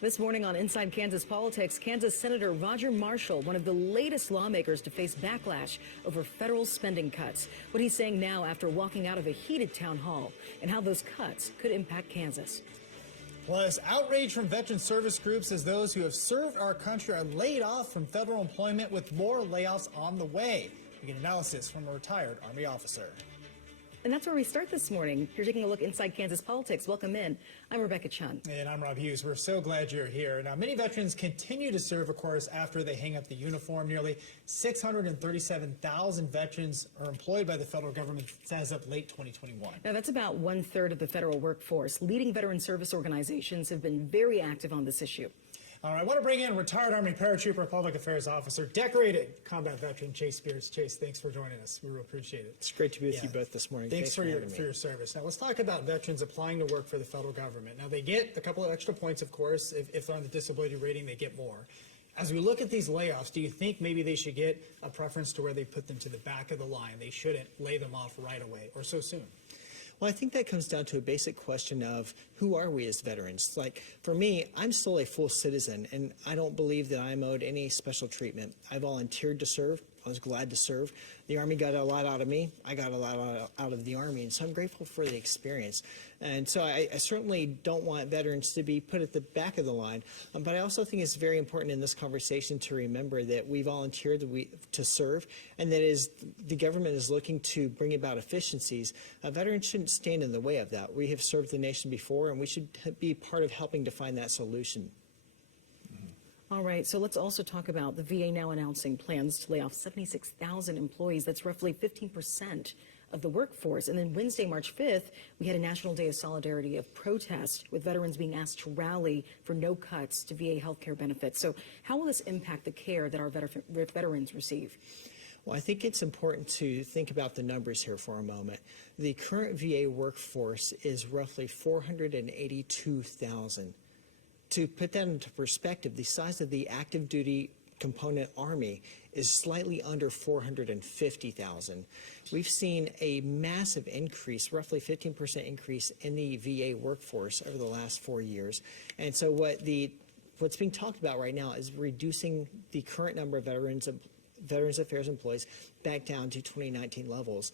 This morning on Inside Kansas Politics, Kansas Senator Roger Marshall, one of the latest lawmakers to face backlash over federal spending cuts. What he's saying now after walking out of a heated town hall and how those cuts could impact Kansas. Plus, outrage from veteran service groups as those who have served our country are laid off from federal employment with more layoffs on the way. We get analysis from a retired Army officer. And that's where we start this morning. You're taking a look inside Kansas politics. Welcome in. I'm Rebecca Chun. And I'm Rob Hughes. We're so glad you're here. Now, many veterans continue to serve, of course, after they hang up the uniform. Nearly 637,000 veterans are employed by the federal government as of late 2021. Now, that's about 1/3 of the federal workforce. Leading veteran service organizations have been very active on this issue. All right, I want to bring in retired Army paratrooper, public affairs officer, decorated combat veteran Chase Spears. Chase, thanks for joining us. We really appreciate it. It's great to be with you both this morning. Thanks for your service. Now, let's talk about veterans applying to work for the federal government. Now, they get a couple of extra points, of course. If they're on the disability rating, they get more. As we look at these layoffs, do you think maybe they should get a preference to where they put them to the back of the line? They shouldn't lay them off right away or so soon. Well, I think that comes down to a basic question of who are we as veterans? Like, for me, I'm still a full citizen, and I don't believe that I'm owed any special treatment. I volunteered to serve. I was glad to serve. The Army got a lot out of me. I got a lot out of the Army, and so I'm grateful for the experience. And so I certainly don't want veterans to be put at the back of the line, but I also think it's very important in this conversation to remember that we volunteered to serve, and that as the government is looking to bring about efficiencies, veterans shouldn't stand in the way of that. We have served the nation before, and we should be part of helping to find that solution. All right, so let's also talk about the VA now announcing plans to lay off 76,000 employees. That's roughly 15% of the workforce. And then Wednesday, March 5th, we had a National Day of Solidarity of protest with veterans being asked to rally for no cuts to VA health care benefits. So how will this impact the care that our veterans receive? Well, I think it's important to think about the numbers here for a moment. The current VA workforce is roughly 482,000. To put that into perspective, the size of the active duty component Army is slightly under 450,000. We've seen a massive increase, roughly 15% increase in the VA workforce over the last 4 years. And so what's being talked about right now is reducing the current number of Veterans Affairs employees back down to 2019 levels.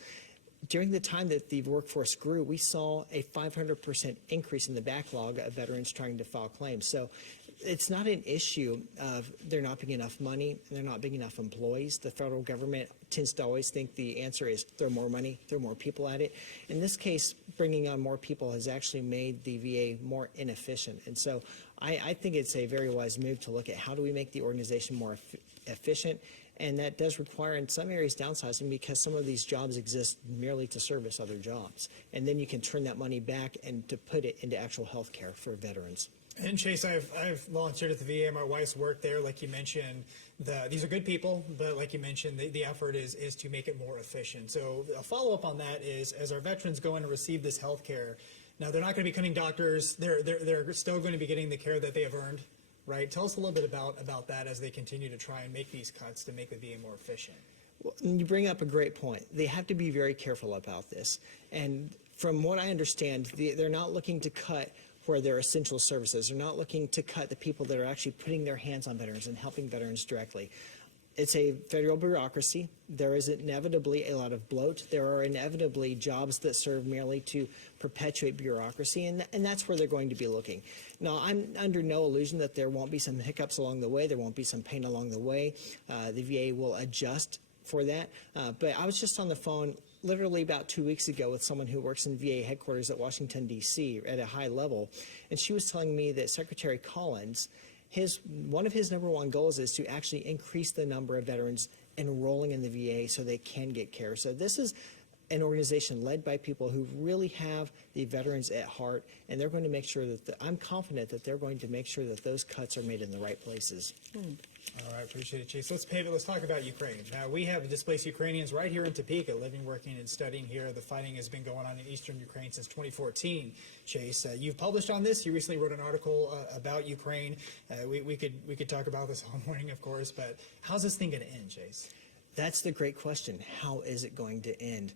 During the time that the workforce grew, we saw a 500% increase in the backlog of veterans trying to file claims. So it's not an issue of there not being enough money and there not being enough employees. The federal government tends to always think the answer is throw more money, throw more people at it. In this case, bringing on more people has actually made the VA more inefficient. And so I think it's a very wise move to look at how do we make the organization more efficient. And that does require, in some areas, downsizing because some of these jobs exist merely to service other jobs. And then you can turn that money back and to put it into actual health care for veterans. And Chase, I've volunteered at the VA. My wife's worked there. Like you mentioned, these are good people, but like you mentioned, the effort is to make it more efficient. So a follow-up on that is, as our veterans go in and receive this health care, now they're not going to be becoming doctors. They're still going to be getting the care that they have earned. Right. Tell us a little bit about that as they continue to try and make these cuts to make the VA more efficient. Well, you bring up a great point. They have to be very careful about this. And from what I understand, they're not looking to cut where they're essential services. They're not looking to cut the people that are actually putting their hands on veterans and helping veterans directly. It's a federal bureaucracy. There is inevitably a lot of bloat. There are inevitably jobs that serve merely to perpetuate bureaucracy, and that's where they're going to be looking. Now, I'm under no illusion that there won't be some hiccups along the way. There won't be some pain along the way. The VA will adjust for that. But I was just on the phone literally about 2 weeks ago with someone who works in VA headquarters at Washington, D.C. at a high level, and she was telling me that Secretary Collins, one of his number one goals is to actually increase the number of veterans enrolling in the VA so they can get care. So this is an organization led by people who really have the veterans at heart, and they're going to make sure that I'm confident that they're going to make sure that those cuts are made in the right places. All right, appreciate it, Chase. Let's pivot. Let's talk about Ukraine. Now, we have displaced Ukrainians right here in Topeka, living, working, and studying here. The fighting has been going on in eastern Ukraine since 2014. Chase, you've published on this. You recently wrote an article about Ukraine. We could talk about this all morning, of course, but how's this thing going to end, Chase? That's the great question. How is it going to end?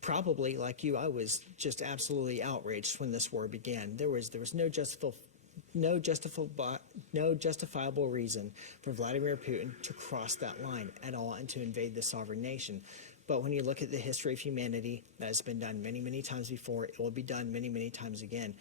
Probably, like you, I was just absolutely outraged when this war began. There was no no justifiable reason for Vladimir Putin to cross that line at all and to invade the sovereign nation. But when you look at the history of humanity, that has been done many, many times before. It will be done many, many times again.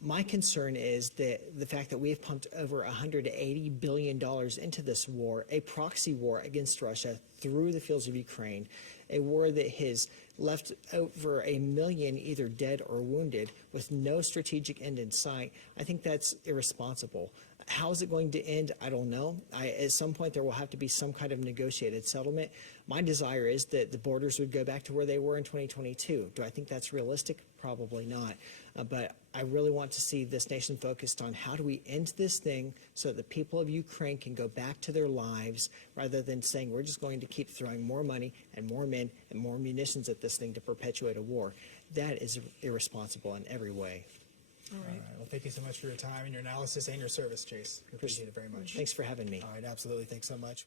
My concern is that the fact that we have pumped over $180 billion into this war, a proxy war against Russia through the fields of Ukraine, a war that has left over 1 million either dead or wounded with no strategic end in sight. I think that's irresponsible. How is it going to end? I don't know. At some point, there will have to be some kind of negotiated settlement. My desire is that the borders would go back to where they were in 2022. Do I think that's realistic? Probably not. But I really want to see this nation focused on how do we end this thing so that the people of Ukraine can go back to their lives rather than saying we're just going to keep throwing more money and more men and more munitions at this thing to perpetuate a war. That is irresponsible in every way. All All right. right. Well, thank you so much for your time and your analysis and your service, Chase. We appreciate it very much. Thanks for having me. All right. Absolutely. Thanks so much.